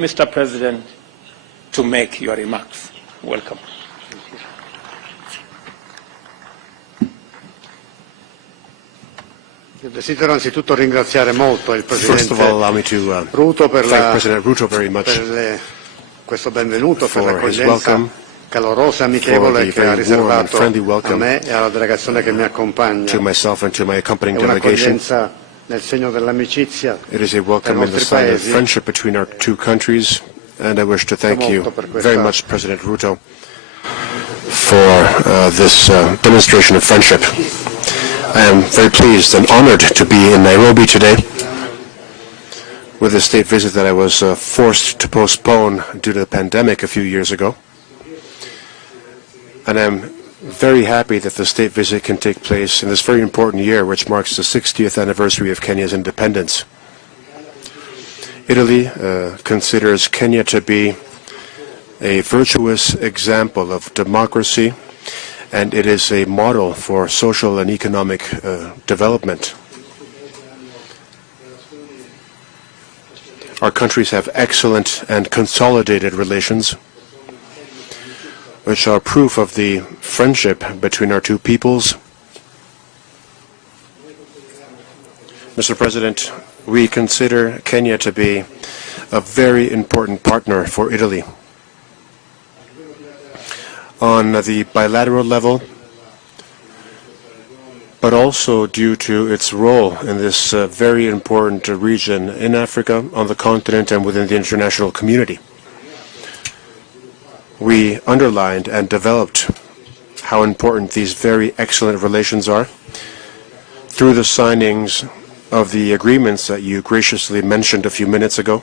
Mr. President, to make your remarks. Welcome. Desidero anzitutto ringraziare molto il Presidente Ruto per President Ruto very much questo benvenuto, per l'accoglienza calorosa e amichevole che ha riservato a me e alla delegazione che mi accompagna. È un'accoglienza nel segno dell'amicizia It is a welcome in the sign of friendship between our two countries, and I wish to thank you very much, President Ruto, for this demonstration of friendship. I am very pleased and honored to be in Nairobi today with a state visit that I was forced to postpone due to the pandemic a few years ago. And I'm very happy that the state visit can take place in this very important year, which marks the 60th anniversary of Kenya's independence. Italy considers Kenya to be a virtuous example of democracy, and it is a model for social and economic development. Our countries have excellent and consolidated relations, which are proof of the friendship between our two peoples. Mr. President, we consider Kenya to be a very important partner for Italy. On the bilateral level, but also due to its role in this very important region in Africa, on the continent, and within the international community. We underlined and developed how important these very excellent relations are through the signings of the agreements that you graciously mentioned a few minutes ago,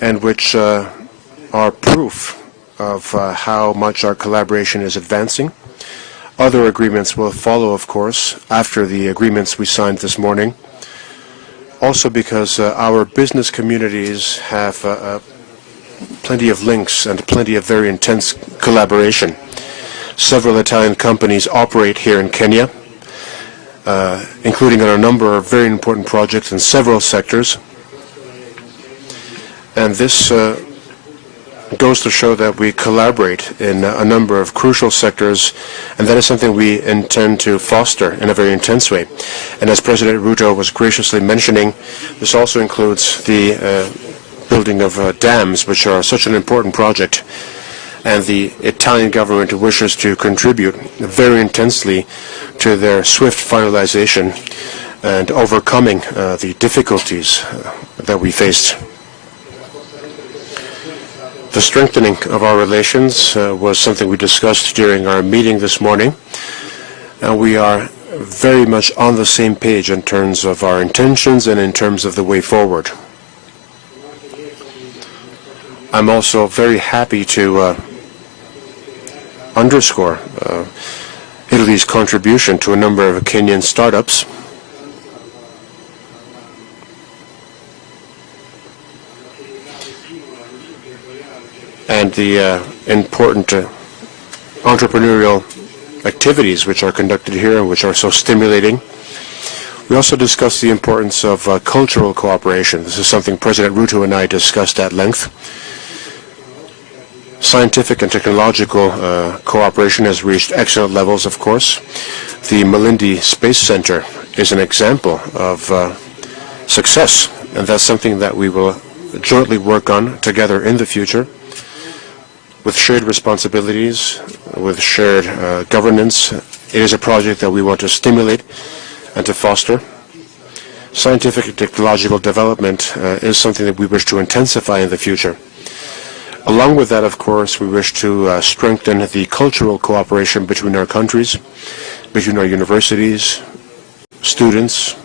and which are proof of how much our collaboration is advancing. Other agreements will follow, of course, after the agreements we signed this morning, also because our business communities have plenty of links and plenty of very intense collaboration. Several Italian companies operate here in Kenya, including on a number of very important projects in several sectors. And this goes to show that we collaborate in a number of crucial sectors, and that is something we intend to foster in a very intense way. And as President Ruto was graciously mentioning, this also includes the building of dams, which are such an important project, and the Italian government wishes to contribute very intensely to their swift finalization and overcoming the difficulties that we faced. The strengthening of our relations was something we discussed during our meeting this morning, and we are very much on the same page in terms of our intentions and in terms of the way forward. I'm also very happy to underscore Italy's contribution to a number of Kenyan startups. And the important entrepreneurial activities which are conducted here and which are so stimulating. We also discussed the importance of cultural cooperation. This is something President Ruto and I discussed at length. Scientific and technological cooperation has reached excellent levels, of course. The Malindi Space Center is an example of success, and that's something that we will jointly work on together in the future, with shared responsibilities, with shared governance. It is a project that we want to stimulate and to foster. Scientific and technological development is something that we wish to intensify in the future. Along with that, of course, we wish to strengthen the cultural cooperation between our countries, between our universities, students,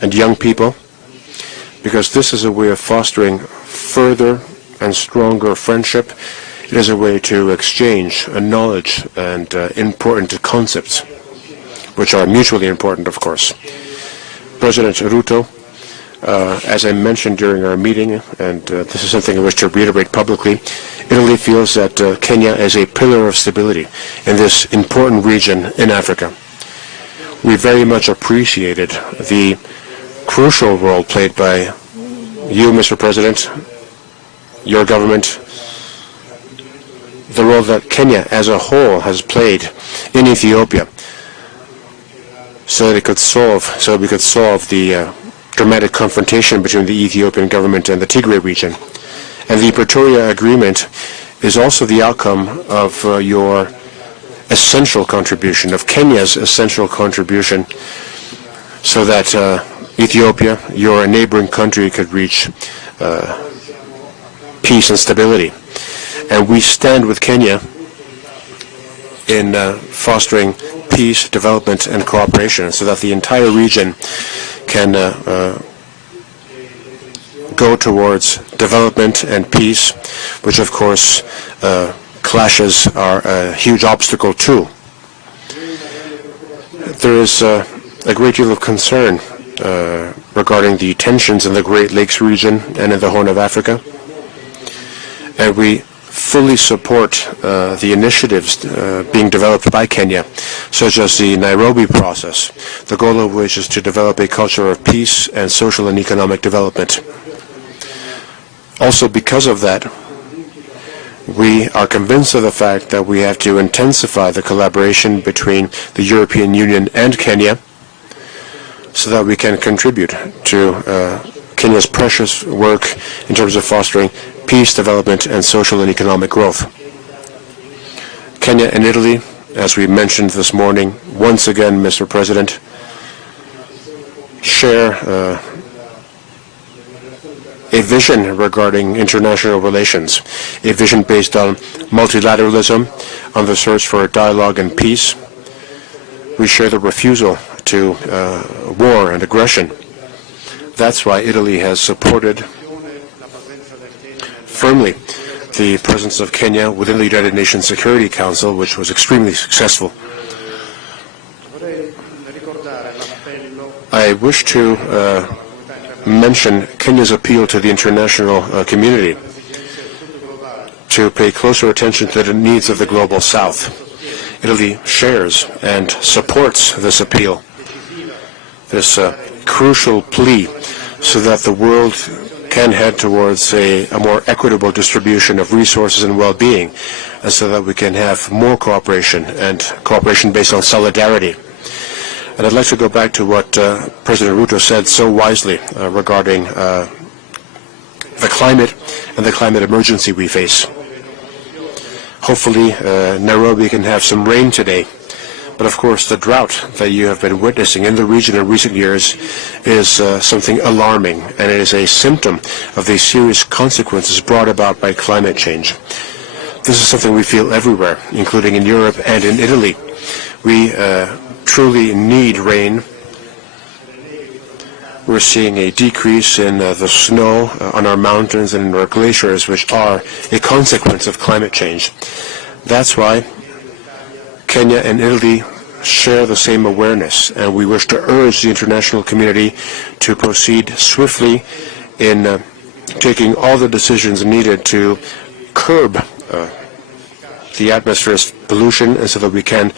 and young people, because this is a way of fostering further and stronger friendship. It is a way to exchange knowledge and important concepts, which are mutually important, of course. President Ruto, as I mentioned during our meeting, and this is something I wish to reiterate publicly, Italy feels that Kenya is a pillar of stability in this important region in Africa. We very much appreciated the crucial role played by you, Mr. President, your government, the role that Kenya as a whole has played in Ethiopia so that we could solve the dramatic confrontation between the Ethiopian government and the Tigray region. And the Pretoria Agreement is also the outcome of your essential contribution, of Kenya's essential contribution, so that Ethiopia, your neighboring country, could reach peace and stability. And we stand with Kenya in fostering peace, development, and cooperation so that the entire region can go towards development and peace, which of course clashes are a huge obstacle too. There is a great deal of concern regarding the tensions in the Great Lakes region and in the Horn of Africa, and we fully support the initiatives being developed by Kenya, such as the Nairobi process, the goal of which is to develop a culture of peace and social and economic development. Also, because of that, we are convinced of the fact that we have to intensify the collaboration between the European Union and Kenya so that we can contribute to Kenya's precious work in terms of fostering peace, development, and social and economic growth. Kenya and Italy, as we mentioned this morning, once again, Mr. President, share a vision regarding international relations, a vision based on multilateralism, on the search for dialogue and peace. We share the refusal to war and aggression. That's why Italy has supported firmly the presence of Kenya within the United Nations Security Council, which was extremely successful. I wish to mention Kenya's appeal to the international community to pay closer attention to the needs of the global South. Italy shares and supports this appeal, this crucial plea, so that the world can head towards a more equitable distribution of resources and well-being, and so that we can have more cooperation, and cooperation based on solidarity. And I'd like to go back to what President Ruto said so wisely regarding the climate and the climate emergency we face. Hopefully, Nairobi can have some rain today. But of course, the drought that you have been witnessing in the region in recent years is something alarming, and it is a symptom of the serious consequences brought about by climate change. This is something we feel everywhere, including in Europe and in Italy. We truly need rain. We're seeing a decrease in the snow on our mountains and in our glaciers, which are a consequence of climate change. That's why Kenya and Italy share the same awareness, and we wish to urge the international community to proceed swiftly in taking all the decisions needed to curb the atmosphere's pollution, and so that we can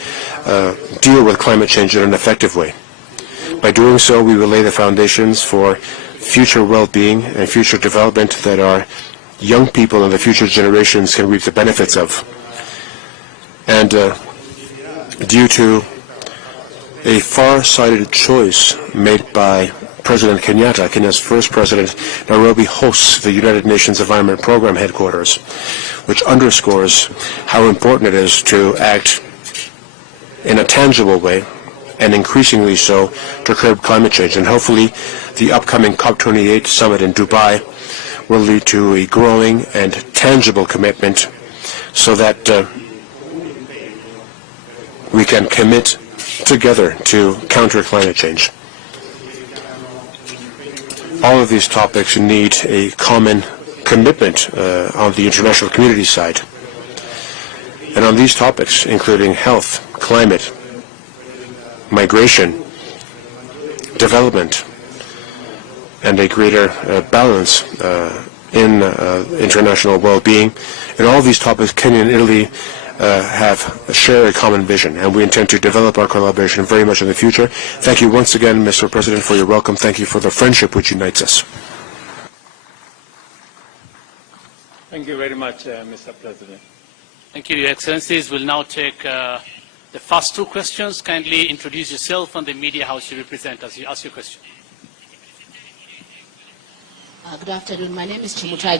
deal with climate change in an effective way. By doing so, we will lay the foundations for future well-being and future development that our young people and the future generations can reap the benefits of. And due to a far-sighted choice made by President Kenyatta, Kenya's first president, Nairobi hosts the United Nations Environment Program headquarters, which underscores how important it is to act in a tangible way, and increasingly so, to curb climate change. And hopefully the upcoming COP28 summit in Dubai will lead to a growing and tangible commitment so that we can commit together to counter climate change. All of these topics need a common commitment on the international community side. And on these topics, including health, climate, migration, development, and a greater balance in international well-being, in all these topics, Kenya and Italy share a common vision, and we intend to develop our collaboration very much in the future. Thank you once again, Mr. President, for your welcome. Thank you for the friendship which unites us. Thank you very much, Mr. President. Thank you, Your Excellencies. We'll now take the first two questions. Kindly introduce yourself and the media house you represent as you ask your question. Good afternoon. My name is Chimutai.